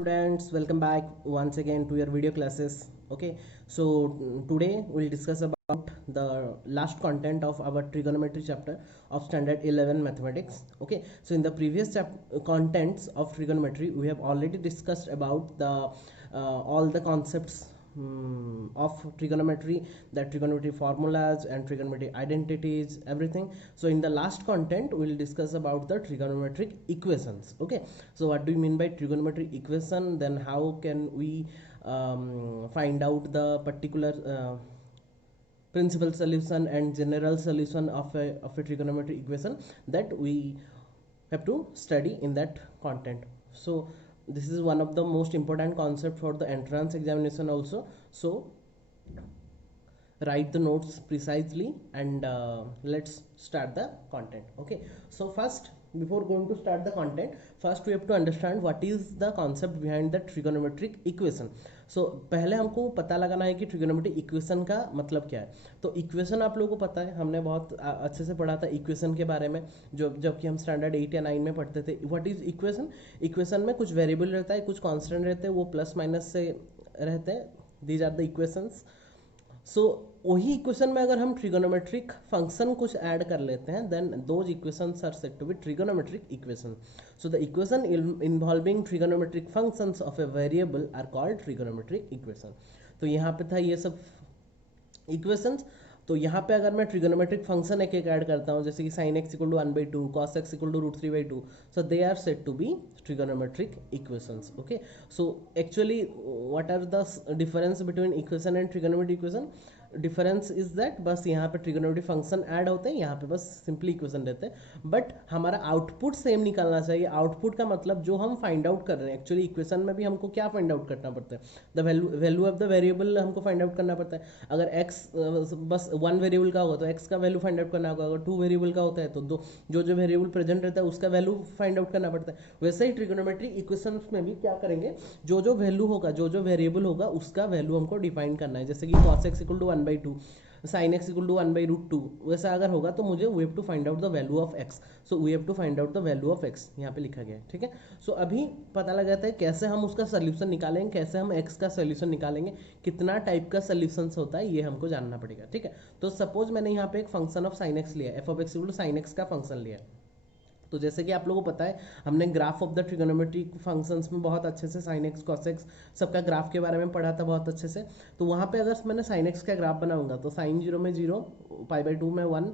students, welcome back once again to your video classes. Okay, so today we'll discuss about the last content of our trigonometry chapter of standard 11 mathematics. Okay, so in the previous contents of trigonometry we have already discussed about the all the concepts of trigonometry, that trigonometry formulas and trigonometry identities, everything. So in the last content we will discuss about the trigonometric equations. Okay, so what do you mean by trigonometric equation, then how can we find out the particular principal solution and general solution of a trigonometric equation, that we have to study in that content. So this is one of the most important concept for the entrance examination also. So write the notes precisely and let's start the content. Okay, so first, before going to start the content, first we have to understand what is the concept behind the trigonometric equation. So पहले हमको पता लगाना है कि trigonometric equation का मतलब क्या है. तो इक्वेशन आप लोगों को पता है, हमने बहुत अच्छे से पढ़ा था इक्वेशन के बारे में, जबकि हम स्टैंडर्ड 8 या 9 में पढ़ते थे. What is equation? इक्वेशन में कुछ वेरिएबल रहता है, कुछ कांस्टेंट रहते हैं, वो प्लस माइनस से रहते हैं. These are the equations. So वही इक्वेशन में अगर हम ट्रिगोनोमेट्रिक फंक्शन कुछ ऐड कर लेते हैं, then those equations are said to be trigonometric equation. So the equation involving trigonometric functions of a variable are called trigonometric equation. तो यहाँ पे था ये सब इक्वेशंस. तो यहाँ पे अगर मैं ट्रिगोनोमेट्रिक फंक्शन एक एक ऐड करता हूँ, जैसे कि sine x equal to 1/2, cos x equal to √3/2, so they are said to be trigonometric equations. Okay, so actually what are the difference between equation and trigonometric equation? Difference is that बस यहाँ पे trigonometric function add होते हैं, यहाँ पे बस simply equation रहते हैं, बट हमारा आउटपुट सेम निकलना चाहिए. आउटपुट का मतलब जो हम फाइंड आउट कर रहे हैं, एक्चुअली इक्वेशन में भी हमको क्या फाइंड आउट करना पड़ता है, the value of the variable हमको फाइंड आउट करना पड़ता है. अगर एक्स बस 1 वेरिएबल का होगा तो एक्स का वैल्यू फाइंड आउट करना होगा. अगर 2 वेरिएबल का होता है तो जो वेरिएबल प्रेजेंट रहता है उसका वैल्यू फाइंड आउट करना पड़ता है. वैसे ही ट्रिगोनोमेट्रिक इक्वेशंस में भी क्या करेंगे, जो वैल्यू होगा, जो वेरिएबल होगा उसका वैल्यू हमको डिफाइन करना है. जैसे कि cos x equal to 1/2, sin x equal to 1/√2, वैसा अगर होगा तो मुझे we have to find out the value of x. So we have to find out the value of x, यहाँ पे लिखा गया है. ठीक है, सो अभी पता लग जाता है कैसे हम उसका सोल्यूशन निकालेंगे, कैसे हम x का सोल्यूशन निकालेंगे, कितना टाइप का सोल्यूशन होता है ये हमको जानना पड़ेगा. ठीक है, तो सपोज मैंने यहाँ पे एक फंक्शन ऑफ sin x लिया, f of x equal to sin x का फंक्शन लिया. तो जैसे कि आप लोगों को पता है, हमने graph of the trigonometric functions में बहुत अच्छे से sin x cos x सबका ग्राफ के बारे में पढ़ा था बहुत अच्छे से. तो वहाँ पे अगर मैंने sin x का ग्राफ बनाऊंगा तो sin 0 में 0, π/2 में 1,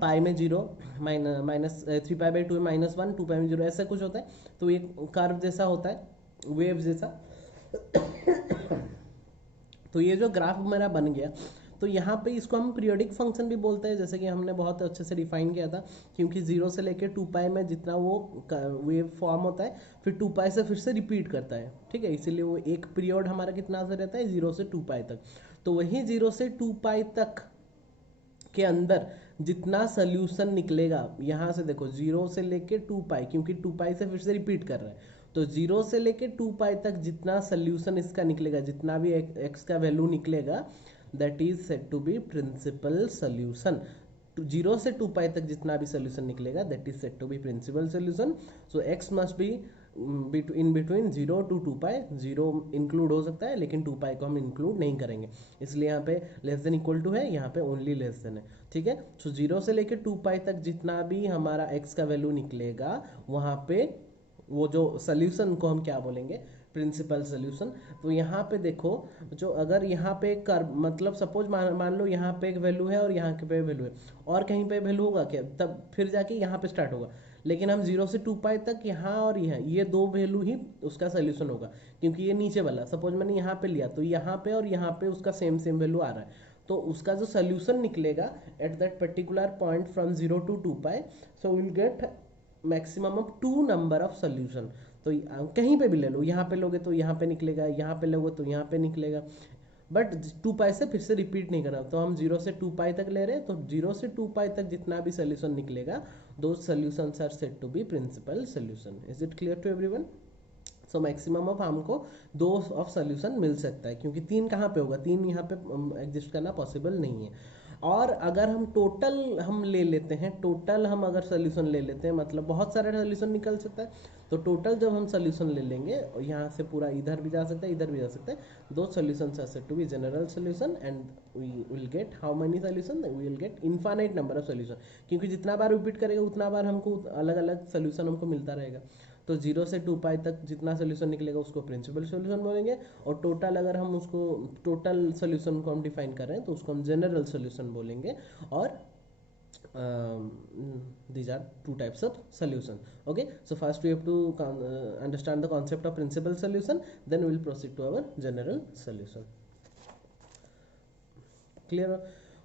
पाई में 0, माइनस 3π/2 में -1, 2π में 0, ऐसा कुछ होता है. तो ये कर्व जैसा होता है, वेव जैसा. तो ये जो ग्राफ मेरा बन गया, तो यहाँ पे इसको हम पीरियोडिक फंक्शन भी बोलते हैं, जैसे कि हमने बहुत अच्छे से डिफाइन किया था, क्योंकि 0 से लेकर 2π में जितना वो वेव फॉर्म होता है, फिर 2π से फिर से रिपीट करता है. ठीक है, इसीलिए वो एक पीरियड हमारा कितना से रहता है, 0 से 2π तक. तो वही 0 से 2π तक के अंदर जितना सोल्यूशन निकलेगा, यहाँ से देखो 0 से लेके 2π, क्योंकि 2π से फिर से रिपीट कर रहा है, तो 0 से लेके 2π तक जितना सोल्यूशन इसका निकलेगा, जितना भी x का वैल्यू निकलेगा, that is said to be principal solution. 0 से 2π तक जितना भी सोल्यूशन निकलेगा, that is said to be principal solution. So x must be in between 0 to 2π. 0 include हो सकता है लेकिन 2π को हम इंक्लूड नहीं करेंगे, इसलिए यहाँ पे लेस देन इक्वल टू है, यहाँ पे ओनली लेस देन है. ठीक है, सो 0 से लेकर 2π तक जितना भी हमारा x का वैल्यू निकलेगा, वहाँ पे वो जो सोल्यूशन को हम क्या बोलेंगे, प्रिंसिपल सोल्यूशन. तो यहाँ पे देखो, जो अगर यहाँ पे कर मतलब सपोज मान लो यहाँ पे एक वैल्यू है और यहाँ पे वैल्यू है, और कहीं पे वैल्यू होगा क्या, तब फिर जाके यहाँ पे स्टार्ट होगा. लेकिन हम 0 से 2π तक यहाँ और यहाँ ये दो वैल्यू ही उसका सोल्यूशन होगा, क्योंकि ये नीचे वाला सपोज मैंने यहाँ पे लिया, तो यहाँ पे और यहाँ पे उसका सेम वैल्यू आ रहा है. तो उसका जो सोल्यूशन निकलेगा at that particular point from 0 to 2π, so will get maximum of 2 number of solution. तो कहीं पे भी ले लो, यहाँ पे लोगे तो यहाँ पे निकलेगा, यहाँ पे लोगे तो यहाँ पे निकलेगा, बट 2π से फिर से रिपीट नहीं करना. तो हम 0 से 2π तक ले रहे हैं, तो 0 से 2π तक जितना भी सोल्यूशन निकलेगा, दो solutions are said to be principal solution. Is it clear to everyone? So maximum of हमको 2 ऑफ सोल्यूशन मिल सकता है, क्योंकि 3 कहाँ पे होगा, 3 यहाँ पे एग्जिस्ट करना पॉसिबल नहीं है. और अगर हम टोटल हम ले लेते हैं, टोटल हम अगर सोल्यूशन ले लेते हैं, मतलब बहुत सारे सोल्यूशन निकल सकता है, तो टोटल जब हम सोल्यूशन ले लेंगे और यहाँ से पूरा इधर भी जा सकता है, इधर भी जा सकता है, दो solutions are said to be general solution and we will get how many solution, we will get infinite number of solution, क्योंकि जितना बार रिपीट करेगा उतना बार हमको अलग अलग सोल्यूशन हमको मिलता रहेगा। तो 0 से 2 पाई तक जितना सोल्यूशन निकलेगा उसको प्रिंसिपल सोल्यूशन बोलेंगे, और टोटल अगर हम उसको टोटल सोल्यूशन को हम डिफाइन कर रहे हैं तो उसको हम जनरल सोल्यूशन बोलेंगे। और these are two types of solution. Okay, so first we have to understand the concept of principal solution, then we will proceed to our general solution. Clear?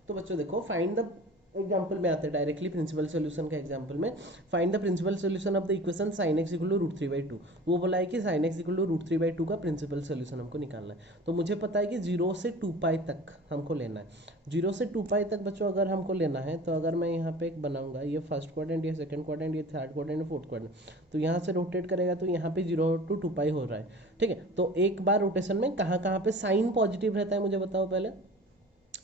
तो बच्चों देखो, फाइंड द एग्जाम्पल में आते हैं directly principal solution का example में। Find the principal solution of the equation sine x equal to root 3/2। वो बोला है कि sine x equal to root 3/2 का प्रिंसिपल सोल्यूशन हमको निकालना है। तो मुझे पता है कि 0 से 2 पाई तक हमको लेना है। 0 से 2 पाई तक बच्चों अगर हमको लेना है, तो अगर मैं यहाँ पे एक बनाऊंगा, ये फर्स्ट क्वाड्रेंट, ये सेकंड क्वाड्रेंट, ये थर्ड क्वाड्रेंट, फोर्थ क्वाड्रेंट, तो यहाँ से रोटेट करेगा तो यहाँ पे 0 to 2 पाई हो रहा है। ठीक है, तो एक बार रोटेशन में कहाँ कहाँ पे साइन पॉजिटिव रहता है मुझे बताओ पहले।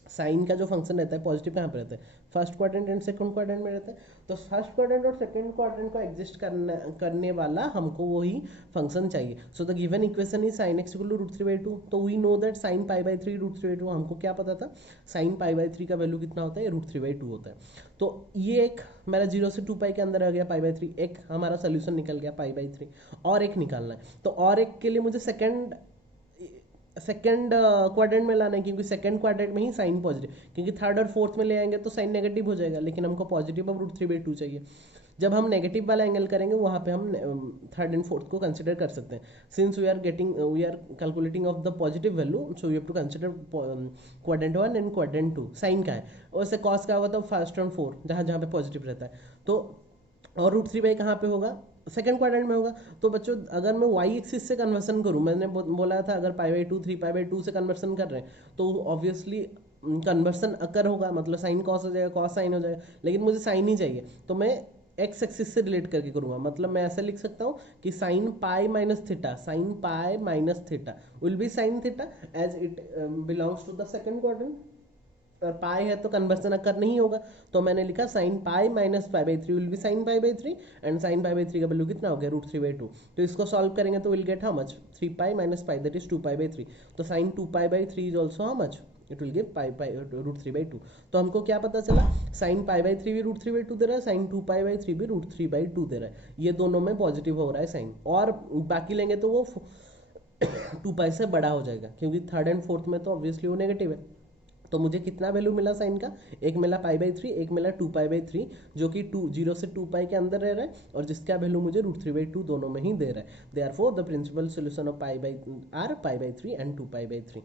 साइन का जो फंक्शन रहता है पॉजिटिव कहाँ पे रहता है? First quadrant and second quadrant में रहता है। तो फर्स्ट क्वाड्रेंट और सेकंड क्वाड्रेंट को एग्जिस्ट करने वाला हमको वही फंक्शन चाहिए। So the given equation is sine x equal to root 3/2। तो we know that sine π/3 root 3/2। हमको क्या पता था? साइन π/3 का वैल्यू कितना होता है? रूट 3/2 होता है। तो ये एक मेरा 0 से 2 पाई के अंदर आ गया π/3, एक हमारा सोल्यूशन निकल गया π/3। और एक निकालना है, तो और एक के लिए मुझे सेकंड क्वाड्रेंट में लाना है, क्योंकि सेकंड क्वाड्रेंट में ही साइन पॉजिटिव, क्योंकि थर्ड और फोर्थ में ले आएंगे तो साइन नेगेटिव हो जाएगा, लेकिन हमको पॉजिटिव ऑफ रूट 3/2 चाहिए। जब हम नेगेटिव वाला एंगल करेंगे वहाँ पे हम थर्ड एंड फोर्थ को कंसिडर कर सकते हैं। Since we are calculating of the positive value, so you have to consider quadrant 1 and quadrant 2। Sine का है, वैसे कॉस का होगा तो फर्स्ट एंड फोर्थ जहाँ जहाँ पे पॉजिटिव रहता है। तो और रूट 3/2 कहाँ पे होगा? सेकंड क्वाड्रेंट में होगा। तो बच्चों अगर मैं वाई एक्सिस से कन्वर्सन करूँ, मैंने बोला था अगर π/2 3π/2 से कन्वर्सन कर रहे हैं तो ऑब्वियसली कन्वर्सन अकर होगा, मतलब साइन कॉस हो जाएगा, कॉस साइन हो जाएगा, लेकिन मुझे साइन ही चाहिए, तो मैं एक्स एक्सिस से रिलेट करके करूँगा। मतलब मैं ऐसे लिख सकता हूँ कि sine pi minus theta, sine pi minus theta will be sine theta as it belongs to the second quadrant. Pi है तो कन्वर्सन अकर नहीं होगा, तो मैंने लिखा sine pi minus π/3 will be sine π/3, and sine π/3 का वैल्यू कितना हो गया? रूट 3/2। तो इसको सॉल्व करेंगे तो will get how much? 3 pi minus pi, that is 2 π/3। तो sine 2 π/3 is also how much? It will give root 3/2। तो हमको क्या पता चला? साइन π/3 भी रूट 3/2 दे रहा है, साइन 2 π/3 भी रूट 3/2 दे रहा है। ये दोनों में पॉजिटिव हो रहा है साइन, और बाकी लेंगे तो वो 2 पाई से बड़ा हो जाएगा, क्योंकि थर्ड एंड फोर्थ में तो ऑब्वियसली वो नेगेटिव है। तो मुझे कितना वैल्यू मिला साइन का? एक मिला π/3, एक मिला 2 π/3, जो कि 0 से 2 पाई के अंदर रह रहा है, और जिसका वैल्यू मुझे रूट 3/2 दोनों में ही दे रहा है। Therefore the principal solution of π/3 and 2 π/3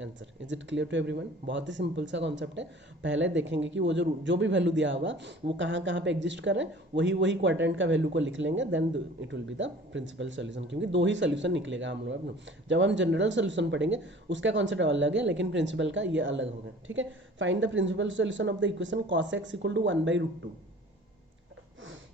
answer. Is it clear to everyone? बहुत ही सिंपल सा कॉन्सेप्ट है। पहले देखेंगे कि वो जो भी वैल्यू दिया होगा वो कहाँ कहाँ पे एग्जिस्ट कर रहे हैं, वही क्वाड्रेंट का वैल्यू को लिख लेंगे, then it will be the principal solution, क्योंकि दो ही सोल्यूशन निकलेगा हम लोग। जब हम जनरल सोल्यूशन पढ़ेंगे उसका कॉन्सेप्ट अलग है, लेकिन प्रिंसिपल का ये अलग होगा। ठीक है, find the principal solution of the equation cos x equal to 1/√2।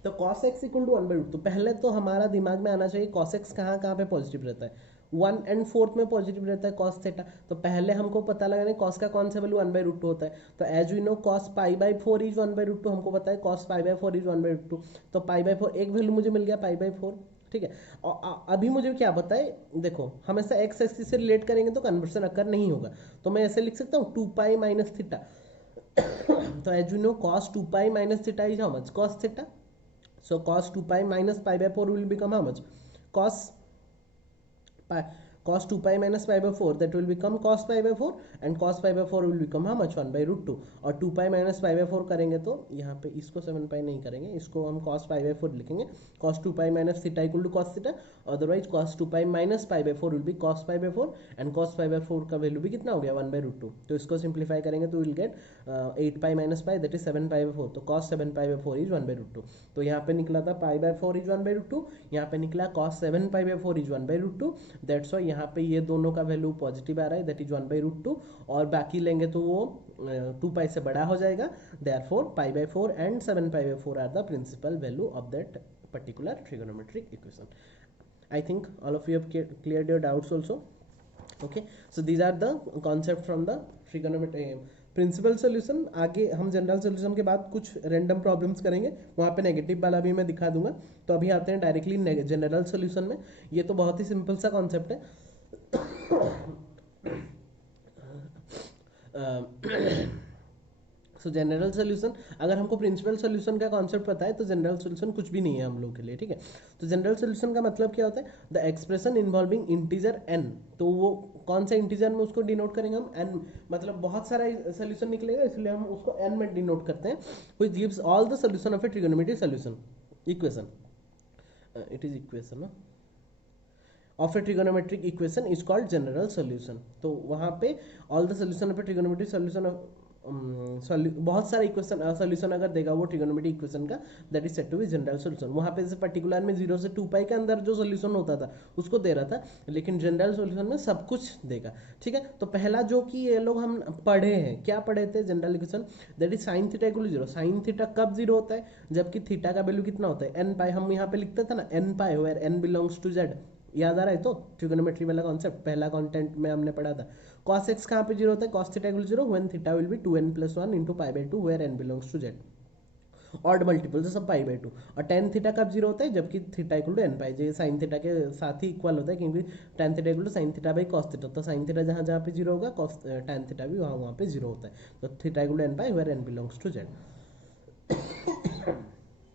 तो cos x इक्वल टू 1/√2, तो पहले तो हमारा दिमाग में आना चाहिए cos x कहाँ कहाँ पे पॉजिटिव रहता है? 1 एंड 4 में पॉजिटिव रहता है cos थीटा। तो पहले हमको पता लगाना है cos का कौन सा वैल्यू 1/√2 होता है। तो as we know cos π/4 is 1/√2, हमको पता है cos π/4 इज 1/√2। तो π/4 एक वैल्यू मुझे मिल गया π/4। ठीक है, और अभी मुझे क्या पता है? देखो, हमेशा एक्स एक्सिस से रिलेट करेंगे तो कन्वर्सन अकर नहीं होगा, तो मैं ऐसे लिख सकता हूँ 2 पाई माइनस थीटा। तो as we know cos 2 pi minus theta is how much? cos theta. So cos 2 pi minus π/4 will become how much? Cos pi, cos 2 pi minus π/4, that will become cos π/4, and cos π/4 will become how much? 1/√2। और 2 pi minus π/4 करेंगे तो यहाँ पे इसको 7 pi नहीं करेंगे, इसको हम cos π/4 लिखेंगे। cos 2 pi minus theta equal to cos theta, otherwise cos 2 pi minus π/4 will be cos π/4, and cos π/4 का वैल्यू भी कितना हो गया? 1/√2। तो इसको सिंप्लीफाई करेंगे तो will gate 8 pi minus pi, that is 7 π/4। तो cos 7 π/4 is 1/√2। तो यहाँ पे निकला था π/4 is 1/√2, यहाँ पे निकला cos 7 π/4 is 1/√2। दैट्स वाई यहाँ पे ये दोनों का वैल्यू पॉजिटिव आ रहा है, दैट इज 1/√2, और बाकी लेंगे तो वो 2 पाई से बड़ा हो जाएगा। Therefore π/4 and 7 π/4 are the principal value of that particular trigonometric equation. I think all of you have cleared your doubts also. Okay, so these are the concept from the trigonometry principal solution आगे हम general solution के बाद कुछ random problems करेंगे, वहाँ पे negative वाला भी मैं दिखा दूंगा। तो अभी आते हैं डायरेक्टली जनरल सोल्यूशन में। ये तो बहुत ही सिंपल सा कॉन्सेप्ट है। सो जनरल सोल्यूशन, अगर हमको प्रिंसिपल सोल्यूशन का कॉन्सेप्ट पता है तो जनरल सोल्यूशन कुछ भी नहीं है हम लोग के लिए, ठीक है। तो जनरल सोल्यूशन का मतलब क्या होता है, the expression involving integer n। तो वो कौन सा इंटीजर में उसको डिनोट करेंगे हम, n, मतलब बहुत सारा सोल्यूशन निकलेगा इसलिए हम उसको n में डिनोट करते हैं, which gives all the solution of a trigonometric solution equation. It is equation of a trigonometric equation is called general solution. तो वहाँ पे all the solution of a trigonometric solution of बहुत सारे equation solution अगर देगा वो trigonometric equation का, that is said to be general solution. वहाँ पे जैसे पर्टिकुलर में 0 से 2 पाई के अंदर जो सोल्यूशन होता था उसको दे रहा था, लेकिन जनरल सोल्यूशन में सब कुछ देगा, ठीक है। तो पहला जो कि ये लोग हम पढ़े हैं, क्या पढ़े थे, general equation, that is sine theta equal 0। Sine theta कब 0 होता है, जबकि थीटा का वैल्यू कितना होता है, एन पाई। हम यहाँ पे लिखते थे ना n pi, where n belongs to Z, याद आ रहा है। तो ट्रिगोनोमेट्री वाला कॉन्सेप्ट पहला कंटेंट में हमने पढ़ा था। cos x कहाँ पे 0 होता है, cos theta equal 0 when theta will be 2n + 1 into pi by 2 where n belongs to Z, odd multiple से सब पाई बाई 2। और टेन थीटा कब 0 होता है, जबकि थीटा इक्वल टू एन पाई, जो साइन थीटा के साथ ही इक्वल होता है, क्योंकि tan theta equal to sine theta by cos theta. तो साइन थीटा जहाँ जहाँ पे 0 होगा, कॉस टेन थीटा भी वहाँ पे 0 होता है। तो theta equal to n pi where n belongs to Z.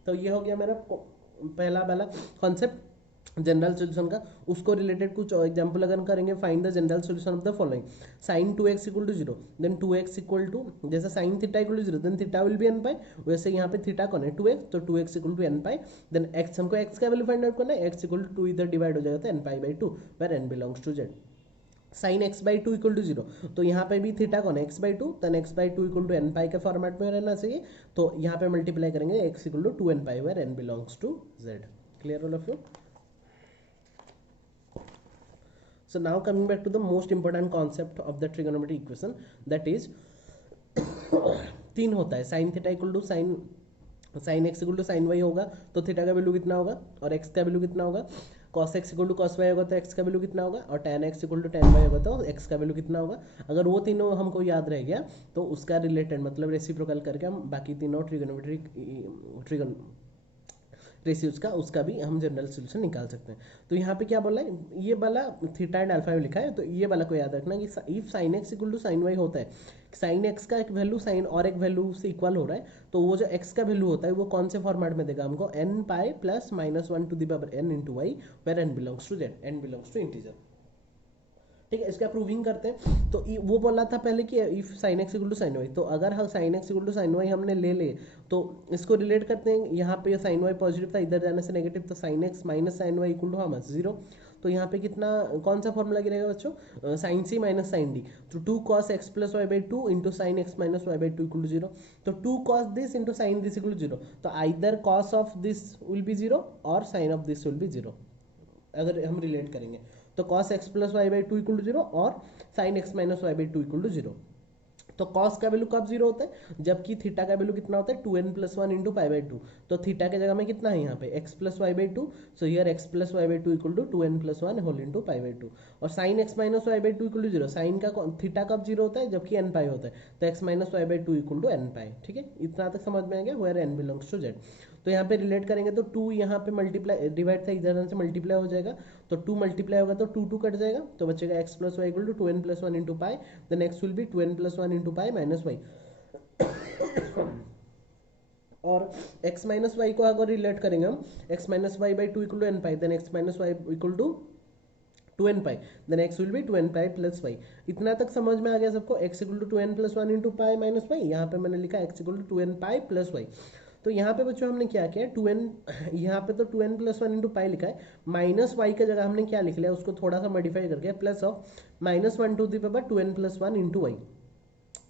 तो ये हो गया मेरा पहला वाला कॉन्सेप्ट जनरल सोल्यूशन का। उसको रिलेटेड कुछ एग्जांपल अगर करेंगे, find the general solution of the following, sine 2x equal to 0, then 2x equal to, जैसे sine theta equal to 0 then theta will be n pi, वैसे यहाँ पे थीटा कौन है 2x, तो 2x equal to n pi, then x, हमको x का value find out करना है, x इक्वल टू 2 इधर डिवाइड हो जाएगा तो n pi by 2 where n belongs to Z. Sine x by 2 equal to 0, तो यहाँ पे भी थीटा कौन है x by 2, then x by 2 equal to n pi के फॉर्मेट में रहना चाहिए। तो यहाँ पे मल्टीप्लाई करेंगे x equal to 2n pi where n belongs to z। Clear all of you? So now coming back to the most important concept of the trigonometry equation, that is तीन होता है, sine theta equal to sine x equal to sine y होगा, तो theta का value कितना होगा, और x का वैल्यू कितना होगा, cos x equal to cos y होगा तो एक्स का वैल्यू कितना होगा, और tan x equal to tan y होगा तो एक्स का वैल्यू कितना होगा। अगर वो तीनों हमको याद रह गया तो उसका रिलेटेड मतलब रेसिप्रोकल करके हम बाकी तीनों ट्रिगोनोमेट्रिक रेशियोज का उसका भी हम जनरल सोल्यूशन निकाल सकते हैं। तो यहाँ पे क्या बोला है, ये वाला थीटा एंड अल्फा में लिखा है, तो ये वाला को याद रखना कि if sine x equal to sine y होता है, साइन एक्स का एक वैल्यू साइन और एक वैल्यू से इक्वल हो रहा है, तो वो जो एक्स का वैल्यू होता है वो कौन से फॉर्मेट में देगा हमको, n pi plus minus 1 to the power n into y where n belongs to Z, n belongs to integer. ठीक है, इसका प्रूविंग करते हैं। तो वो बोला था पहले कि if sine x equal to sine y, तो अगर हम sine x equal to sine y हमने ले ले तो इसको रिलेट करते हैं। यहाँ पे साइन वाई पॉजिटिव था, इधर जाने से नेगेटिव, तो sine x minus sine y equal to how much 0। तो यहाँ पे कितना, कौन सा फॉर्मूला गिरेगा बच्चों, sine C minus sine D, तो 2 cos x plus y by 2 into sine x minus y by 2 equal to 0। तो 2 cos this into sine this equal to 0, तो either cos of this will be 0 और sine of this will be 0 अगर हम relate करेंगे। तो cos x plus y by 2 equal to 0 और sine x minus y by 2 equal to 0। तो cos का value कब 0 होता है, जबकि थीटा का वैल्यू कितना होता है 2n plus 1 into pi by 2। तो थीटा के जगह में कितना है यहाँ पे x plus y by 2, so here x plus y by 2 equal to 2n plus 1 whole into pi by 2। और sine x minus y by 2 equal to 0, sine का थीटा कब 0 होता है, जबकि n पाई होता है, तो x minus y by 2 equal to n pi. ठीक है, इतना तक समझ में आ गया, where n belongs to Z. तो यहाँ पे रिलेट करेंगे तो 2 यहाँ पे मल्टीप्लाई डिवाइड था, इधर से मल्टीप्लाई हो जाएगा, तो 2 मल्टीप्लाई होगा तो 2 कट जाएगा, तो बचेगा x plus y equal to 2n plus 1 into pi, then x will be 2n plus 1 into pi minus y. और x माइनस वाई को अगर रिलेट करेंगे हम, x minus y by 2 equal to n pi, then x minus y equal to 2n pi, then x will be 2n pi plus y. इतना तक समझ में आ गया सबको, x equal to 2n plus 1 into pi minus y, यहाँ पे मैंने लिखा x equal to 2n pi plus y. तो यहाँ पे बच्चों हमने क्या किया, 2n, यहाँ पे तो 2n प्लस 1 इंटू पाई लिखा है, माइनस वाई का जगह हमने क्या लिख लिया, उसको थोड़ा सा मॉडिफाई करके plus of minus 1 to the power 2n plus 1 into y.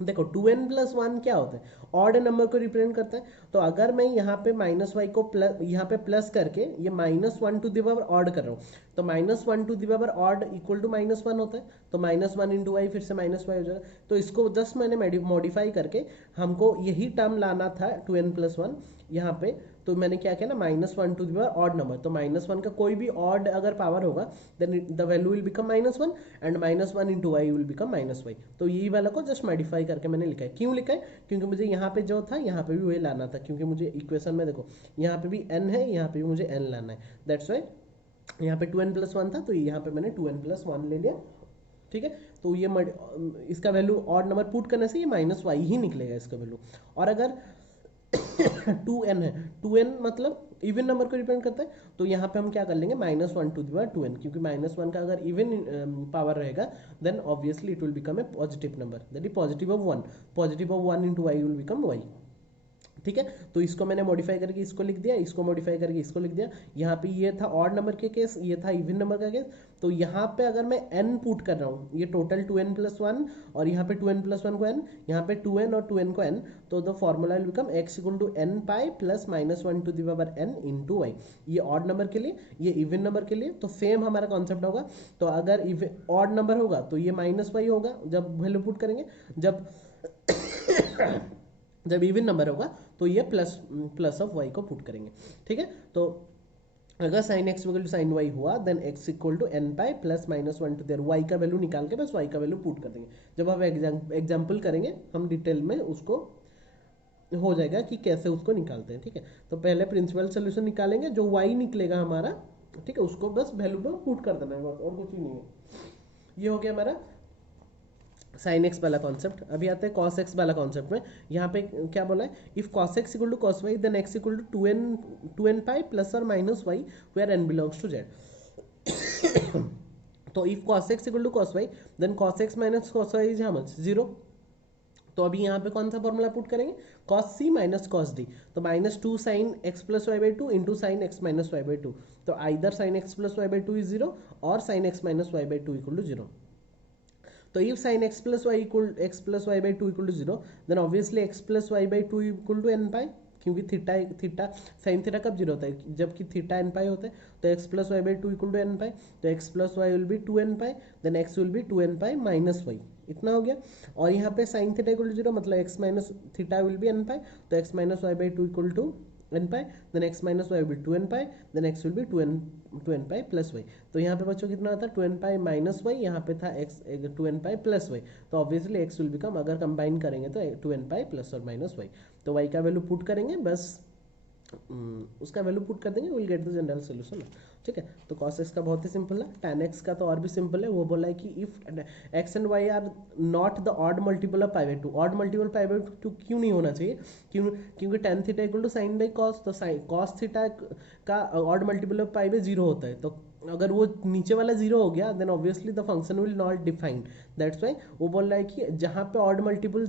देखो 2n प्लस 1 क्या होता है, ऑड नंबर को रिप्रेजेंट करता है। तो अगर मैं यहाँ पे माइनस वाई को प्लस, यहाँ पे प्लस करके ये minus 1 to the power odd कर रहा हूँ, तो minus 1 to the power odd equal to minus 1 होता है, तो माइनस 1 इंटू वाई फिर से माइनस वाई हो जाएगा। तो इसको जस्ट मैंने मॉडिफाई करके हमको यही टर्म लाना था 2n प्लस 1 यहाँ पे तो मैंने क्या किया ना, -1 to the power odd number, तो -1 का कोई भी ऑड अगर पावर होगा then the value will become -1 and -1 into y will become -y। तो यही वाला को जस्ट मॉडिफाई करके मैंने लिखा है। क्यों लिखा है? क्योंकि मुझे यहाँ पे जो था यहाँ पे भी वही लाना था, क्योंकि मुझे इक्वेशन में देखो यहाँ पे भी n है, यहाँ पे भी मुझे n लाना है, दैट्स वाई यहाँ पे 2n + 1 था तो यहाँ पे मैंने 2n + 1 ले लिया। ठीक है, तो ये इसका वैल्यू ऑड नंबर पुट करने से ये -y ही निकलेगा इसका वैल्यू। और अगर 2n है, 2n मतलब इवन नंबर को रिप्रेजेंट करता है, तो यहाँ पे हम क्या कर लेंगे, -1 टू द पावर 2n, क्योंकि -1 का अगर इवन पावर रहेगा then obviously it will become a positive number, that is positive of 1, positive of 1 into y will become y। ठीक है, तो इसको मैंने मॉडिफाई करके इसको लिख दिया, इसको मॉडिफाई करके इसको लिख दिया। यहाँ पे ये था ऑड नंबर के केस, ये था इवन नंबर का केस। तो यहाँ पे अगर मैं n पुट कर रहा हूँ, ये टोटल 2n + 1 और यहाँ पे 2n + 1 को n, यहाँ पे 2n और 2n को n, तो the formula will become x = n pi plus -1 to the power n into y. ये ऑड नंबर के लिए, ये इवन नंबर के लिए तो सेम हमारा कॉन्सेप्ट होगा। तो अगर ऑड नंबर होगा तो ये -y होगा जब वैल्यू पुट करेंगे, जब जब इवन नंबर होगा तो ये प्लस ऑफ वाई को पुट करेंगे। ठीक है, तो अगर sin x = sin y हुआ then x = n pi plus -1 to there y का वैल्यू निकाल के बस y का वैल्यू पुट कर देंगे। जब हम एग्जाम्पल करेंगे हम डिटेल में उसको हो जाएगा कि कैसे उसको निकालते हैं। ठीक है, तो पहले प्रिंसिपल सोल्यूशन निकालेंगे, जो y निकलेगा हमारा, ठीक है, उसको बस वैल्यू में पुट कर देना है बस, और कुछ ही नहीं है। ये हो गया हमारा sin x वाला कॉन्सेप्ट। अभी आते हैं cos x वाला कॉन्सेप्ट में। यहाँ पे क्या बोला है, if cos x = cos y then x = 2n pi plus और minus y where n belongs to z। तो if cos x = cos y then cos x - cos y is how much? 0। तो अभी यहाँ पे कौन सा फॉर्मूला पुट करेंगे, cos c - cos d, तो -2 sin x + y/2 into sin x - y/2। तो either sin x + y/2 is 0 और sin x - y/2 = 0। तो if sin x + y/2 = 0 then obviously x + y/2 = n पाई, क्योंकि थीटा साइन थीटा कब 0 होता है, जबकि theta n पाई होता है। तो x + y/2 = n पाई, तो x + y will be 2n pi, then x will be 2n pi minus y, इतना हो गया। और यहाँ पे sin थीटा = 0 मतलब x माइनस theta will be n pi, तो x - y/2 = n pi, then x - y will be 2n pi, then x will be 2n pi plus y। तो यहाँ पे बच्चों कितना आता है 2n पाई माइनस y, यहाँ पे था x 2n pi plus y। तो ऑब्वियसली x विल बिकम, अगर कंबाइन करेंगे तो 2n पाई प्लस और माइनस y। तो y का वैल्यू पुट करेंगे, बस उसका वैल्यू पुट कर देंगे, will get the general solution. ठीक है, तो cos x का बहुत ही सिंपल है। tan x का तो और भी सिंपल है, वो बोला है कि if x and y are not the odd multiple of π/2। Odd multiple π/2 क्यों नहीं होना चाहिए, क्योंकि tan theta = sin by cos, तो cos थीटा का ऑड मल्टीपल ऑफ π/, 0 होता है। तो अगर वो नीचे वाला 0 हो गया then obviously the function will not defined, that's why वो बोल रहा है कि जहाँ पे odd multiple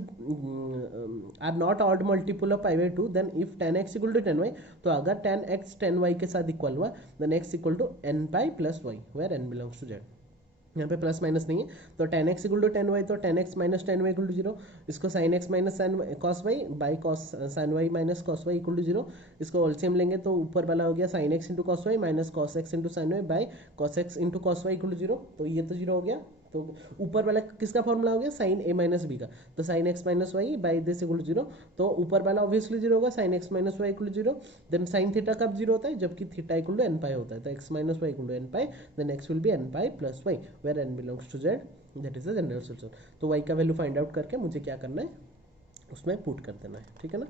are not odd multiple of π/2 then if tan x = tan y, तो अगर tan x tan y के साथ इक्वल हुआ then x = n pi plus y where n belongs to z। यहाँ पे प्लस माइनस नहीं है, तो tan x = tan y, तो tan x - tan y = 0। इसको sin x - sin cos y by cos sin y - cos y = 0। इसको LCM लेंगे तो ऊपर वाला हो गया sin x × cos y minus cos x × sin y by cos x × cos y = 0। तो ये तो 0 हो गया। तो ऊपर वाला किसका फॉर्मूला हो गया, sin a - b का, तो sin x - y by this = 0। तो ऊपर वाला ऑब्वियसली 0 होगा, sin x - y = 0। Then sin theta कब 0 होता है, जबकि थीटा = n पाई होता है, तो x - y = n pi, then x will be n pi plus y where n belongs to z, that is the general solution. तो y का value find out करके मुझे क्या करना है, उसमें पुट कर देना है। ठीक है ना,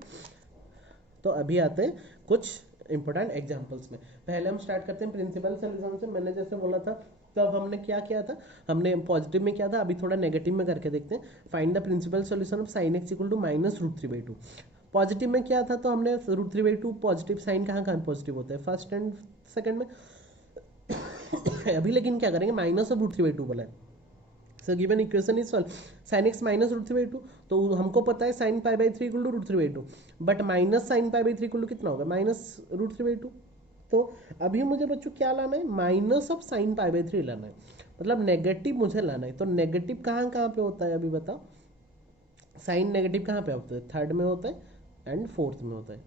तो अभी आते हैं कुछ इंपॉर्टेंट एग्जांपल्स में। पहले हम स्टार्ट करते हैं प्रिंसिपल सोल्यूशन से। मैंने जैसे बोला था तब हमने क्या किया था, हमने पॉजिटिव में किया था, अभी थोड़ा नेगेटिव में करके देखते हैं। Find the principal solution of sin x = -√3/2। Positive में क्या था, तो हमने √3/2 पॉजिटिव, साइन कहाँ कहाँ पॉजिटिव होता है, फर्स्ट एंड सेकंड में। अभी लेकिन क्या करेंगे, -√3/2 बोला है। So given equation is solve, sin x -√3/2, तो हमको पता है sin π/3 = √3/2, बट माइनस sin π/3 = कितना होगा, -√3/2। तो अभी मुझे बच्चों क्या लाना है, माइनस ऑफ sin π/3 लाना है, मतलब नेगेटिव मुझे लाना है। तो नेगेटिव कहाँ कहाँ पे होता है, अभी बताओ, साइन नेगेटिव कहाँ पे होता है, थर्ड में होता है एंड फोर्थ में होता है।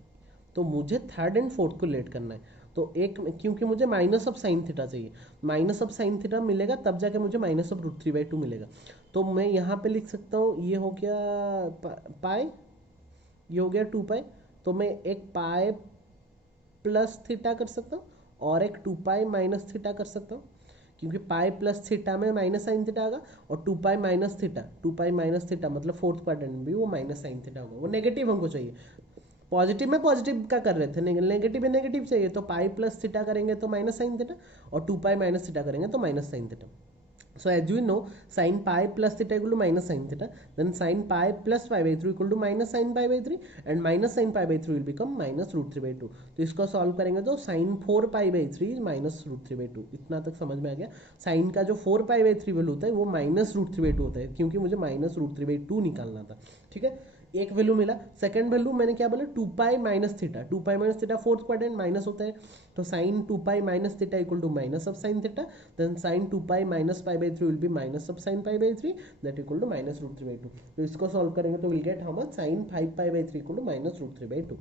तो मुझे थर्ड एंड फोर्थ को लेट करना है। तो एक, क्योंकि मुझे माइनस ऑफ साइन थीटा चाहिए, माइनस ऑफ साइन थीटा मिलेगा तब जाके मुझे -√3/2 मिलेगा। तो मैं यहाँ पे लिख सकता हूँ, ये हो गया पाई, ये हो गया 2 पाई। तो मैं एक पाई प्लस थीटा कर सकता हूँ और एक 2 पाई माइनस थीटा कर सकता हूँ, क्योंकि पाई प्लस थीटा में माइनस साइन थीटा आएगा, और 2 pi minus theta, 2 pi minus theta मतलब फोर्थ क्वाड्रेंट में भी वो माइनस साइन थीटा होगा। वो नेगेटिव हमको चाहिए, पॉजिटिव में पॉजिटिव का कर रहे थे, नेगेटिव में नेगेटिव चाहिए, तो पाई प्लस थीटा करेंगे तो माइनस साइन थीटा, और 2 पाई माइनस थीटा करेंगे तो minus sine theta. So as you know, sin pi plus theta equal to minus sin theta, then sin pi plus pi by 3 equal to minus sin pi by 3, and minus sin pi by 3 will become minus root 3 by 2। तो इसको solve करेंगे तो sin 4 pi by 3 minus root 3 by 2, इतना तक समझ में आ गया। sin का जो 4 pi by 3 वैल्यू होता है वो माइनस रूट 3 by 2 होता है, क्योंकि मुझे माइनस रूट 3 by 2 निकालना था। ठीक है, एक वैल्यू मिला। सेकंड वैल्यू मैंने क्या बोला, 2 pi minus theta, 2 pi minus theta fourth quadrant minus होता है, तो sine 2 pi minus theta equal to minus of sine theta, then sine 2 pi minus pi by 3 will be minus of sine pi by 3 that equal to minus root 3 by 2। तो इसको solve करेंगे तो will get how much, sine 5 pi by 3 equal to minus root 3 by 2।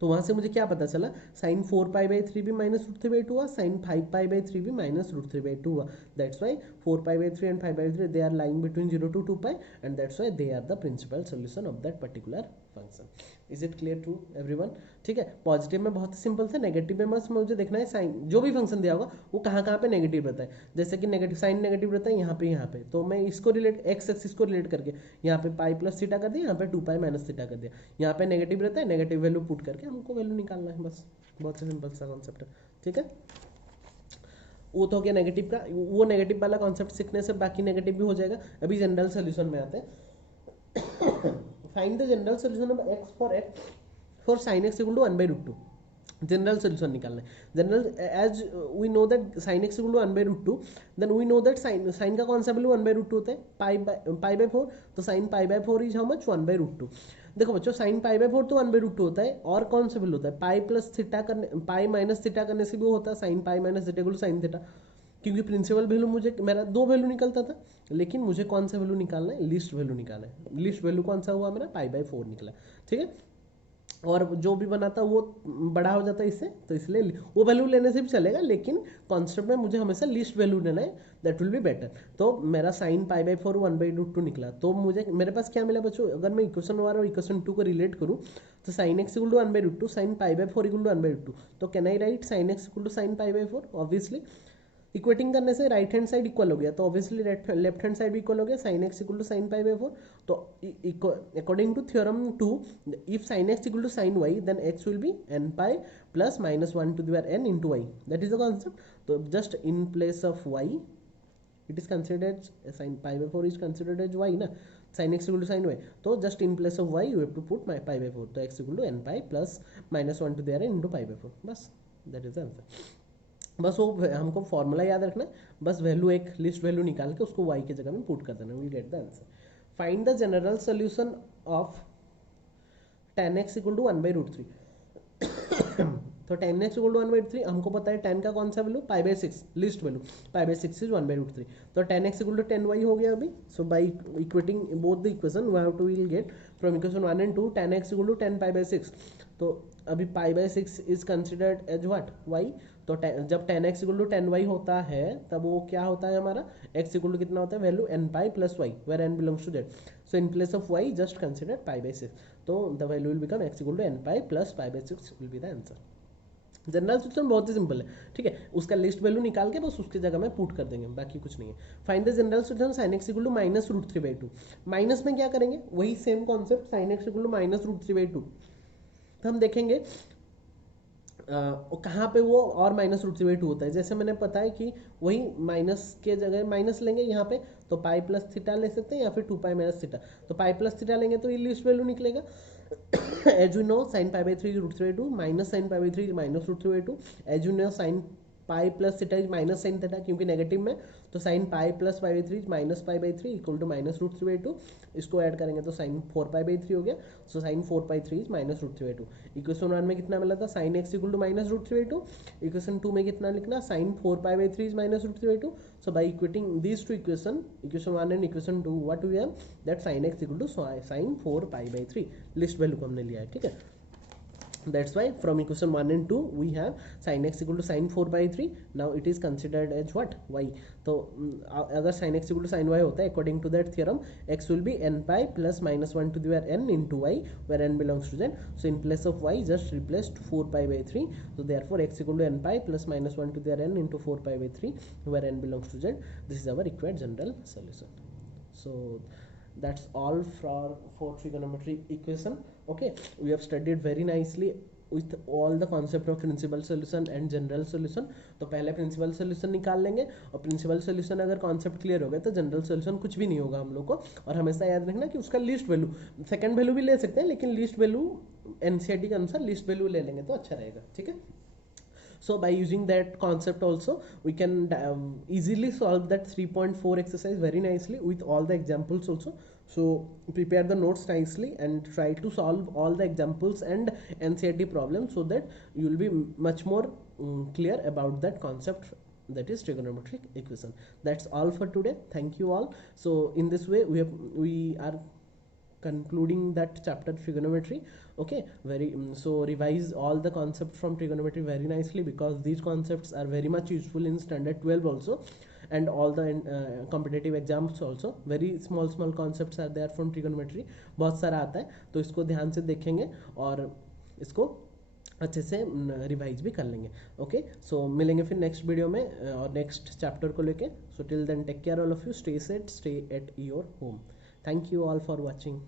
तो वहाँ से मुझे क्या पता चला, साइन 4 पाई बाई 3 भी माइनस रूट 3 बाई 2 हुआ, साइन 5 पाई बाई 3 भी माइनस रूट 3 बाई 2 हुआ। That's why 4 pi by 3 and 5 by 3 they are lying between 0 to 2 pi, and that's why they are the principal solution of that particular function. Is it clear to everyone? ठीक है, positive में बहुत simple था, negative में बस मुझे देखना है साइन, जो भी फंक्शन दिया होगा वो कहाँ कहाँ पे नेगेटिव रहता है। जैसे कि नेगेटिव साइन नेगेटिव रहता है यहाँ पे, तो मैं इसको रिलेट एक्स एक्सिस को रिलेट करके यहाँ पे पाई प्लस थीटा कर दिया, यहाँ पे 2 पाई माइनस थीटा कर दिया, यहाँ पे नेगेटिव रहता है, नेगेटिव वैल्यू पुट करके हमको वैल्यू निकालना है, बस बहुत सिंपल सा कॉन्सेप्ट है। ठीक है, वो तो हो गया नेगेटिव का, वो नेगेटिव वाला कॉन्सेप्ट सीखने से बाकी नेगेटिव भी हो जाएगा। अभी जनरल सोल्यूशन में आते हैं। Find the general solution of x for sin x equal to 1 by root 2। General solution निकालना है। General as we know that sin x equal to 1 by root 2, then we know that sine का कौन सा value 1 by root 2 होता है, पाई by 4, तो sin pi by 4 is how much, 1 by root 2। देखो बच्चों, साइन पाई बाई 4 तो 1 by root 2 होता है, और कौन सा वैल्यू होता है, पाई प्लस थीटा करने, पाई माइनस थीटा करने से भी वो होता है sine pi minus theta equal to sine theta, क्योंकि प्रिंसिपल वैल्यू मुझे मेरा 2 वैल्यू निकलता था, लेकिन मुझे कौन सा वैल्यू निकालना है, लीस्ट वैल्यू निकालना है। लीस्ट वैल्यू कौन सा हुआ मेरा, पाई बाई 4 निकला। ठीक है, और जो भी बनाता वो बड़ा हो जाता है इससे, तो इसलिए वो वैल्यू लेने से भी चलेगा, लेकिन कॉन्सेप्ट में मुझे हमेशा लीस्ट वैल्यू लेना है, दैट विल बी बेटर। तो मेरा sine pi by 4 1 by root 2 निकला, तो मुझे मेरे पास क्या मिला बच्चों, अगर मैं इक्वेशन 1 और इक्वेशन 2 को रिलेट करूँ, तो sine x equal to 1 by root 2, sine pi by 4 equal to 1 by root 2, तो can I write sine x equal to sine pi by 4? Obviously equating करने से राइट हैंड साइड इक्वल हो गया, तो obviously left hand side भी equal हो गया, sine x equal to sine pi by 4। तो according to theorem 2, if sine x equal to sine y, then x will be n pi plus minus 1 to the power n into y, that is the concept. तो just in place of y it is considered sine pi by 4 is considered as y ना, sin x equal to sine y, तो just in place of y you have to put pi by 4, तो x equal to n pi plus minus 1 to the power n into pi by 4, बस that is the answer. बस वो हमको formula याद रखना है, बस वैल्यू एक लिस्ट वैल्यू निकाल के उसको y के जगह में पुट कर देना, will get the answer. Find the general solution of tan x equal to 1 by root 3। तो tan x equal to 1 by 3 हमको पता है, tan का कौन सा value, pi by 6 least value, pi by 6 is 1 by root 3, तो tan x equal to 10y हो गया अभी। So by equating both the equation we have to will get from equation 1 and 2 tan x equal to 10 pi by 6, तो अभी pi by 6 is considered as what, y, तो जब tan x equal to 10y होता है तब वो क्या होता है हमारा, x इक्वल टू कितना होता है, value n pi plus y, where n belongs to z, so in place of y just consider pi by 6, तो the value will become x equal to n pi plus pi by 6 will be the answer. General solution बहुत ही simple है, ठीक है, उसका least value निकाल के बस उसकी जगह में पुट कर देंगे, बाकी कुछ नहीं है। Find the general solution sine x equal to minus root 3 by 2, minus में क्या करेंगे, वही same concept, sine x equal to minus root 3 by 2, तो हम देखेंगे कहाँ पे वो और माइनस रूट 3 बाई 2 होता है। जैसे मैंने पता है कि वही माइनस के जगह माइनस लेंगे यहाँ पे, तो पाई प्लस थीटा ले सकते हैं या फिर 2 पाई माइनस थीटा, तो पाई प्लस थीटा लेंगे तो ये लिस्ट वैल्यू निकलेगा। As you know sine pi by 3 root 3 by 2 minus sine pi by 3 minus root 3 by 2, as you know sine pi plus theta is minus sine theta, क्योंकि negative में, तो sine pi plus pi by 3 minus pi by 3 equal to minus root 3 by 2, इसको add करेंगे तो sign 4 pi by 3 हो गया, so sine 4 pi 3 is minus root 3 by 2। Equation 1 में कितना मिला था, sine x equal to minus root 3 by 2, equation 2 में कितना लिखना, sine 4 pi by 3 is minus root 3 by 2, so by equating these two equation 1 and equation 2, what we have that sin x equal to sin 4 pi by 3, least value को हमने लिया है, ठीक है। That's why from equation 1 and 2 we have sin x equal to sin 4 by 3. Now it is considered as what, y. तो अगर sin x equal to sin y होता है, according to that theorem x will be n pi plus minus 1 to the power n into y, where n belongs to z. So in place of y just replaced 4 pi by 3. So therefore x equal to n pi plus minus 1 to the power n into 4 pi by 3, where n belongs to z. This is our required general solution. So that's all for trigonometry equation. Okay, we have studied very nicely with all the concept of principal solution and general solution. तो पहले principal solution निकाल लेंगे, और principal solution अगर concept clear हो गया तो general solution कुछ भी नहीं होगा हम लोग को. और हमेशा याद रखना कि उसका लीस्ट वैल्यू, सेकंड वैल्यू भी ले सकते हैं, लेकिन लीस्ट वैल्यू एनसीईआरटी के अनुसार लीस्ट वैल्यू ले लेंगे तो अच्छा रहेगा. ठीक है. So by using that concept also we can easily solve that 3.4 exercise very nicely with all the examples also. So prepare the notes nicely and try to solve all the examples and NCERT problems so that you will be much more clear about that concept, that is trigonometric equation. That's all for today. Thank you all. So in this way we are concluding that chapter trigonometry. Okay, very so revise all the concepts from trigonometry very nicely, because these concepts are very much useful in standard 12 also, and all the competitive exams also. Very small concepts are there from trigonometry, बहुत सारा आता है, तो इसको ध्यान से देखेंगे और इसको अच्छे से रिवाइज भी कर लेंगे. ओके, सो मिलेंगे फिर नेक्स्ट वीडियो में और नेक्स्ट चैप्टर को लेके. So till then take care all of you, stay safe, stay at your home. Thank you all for watching.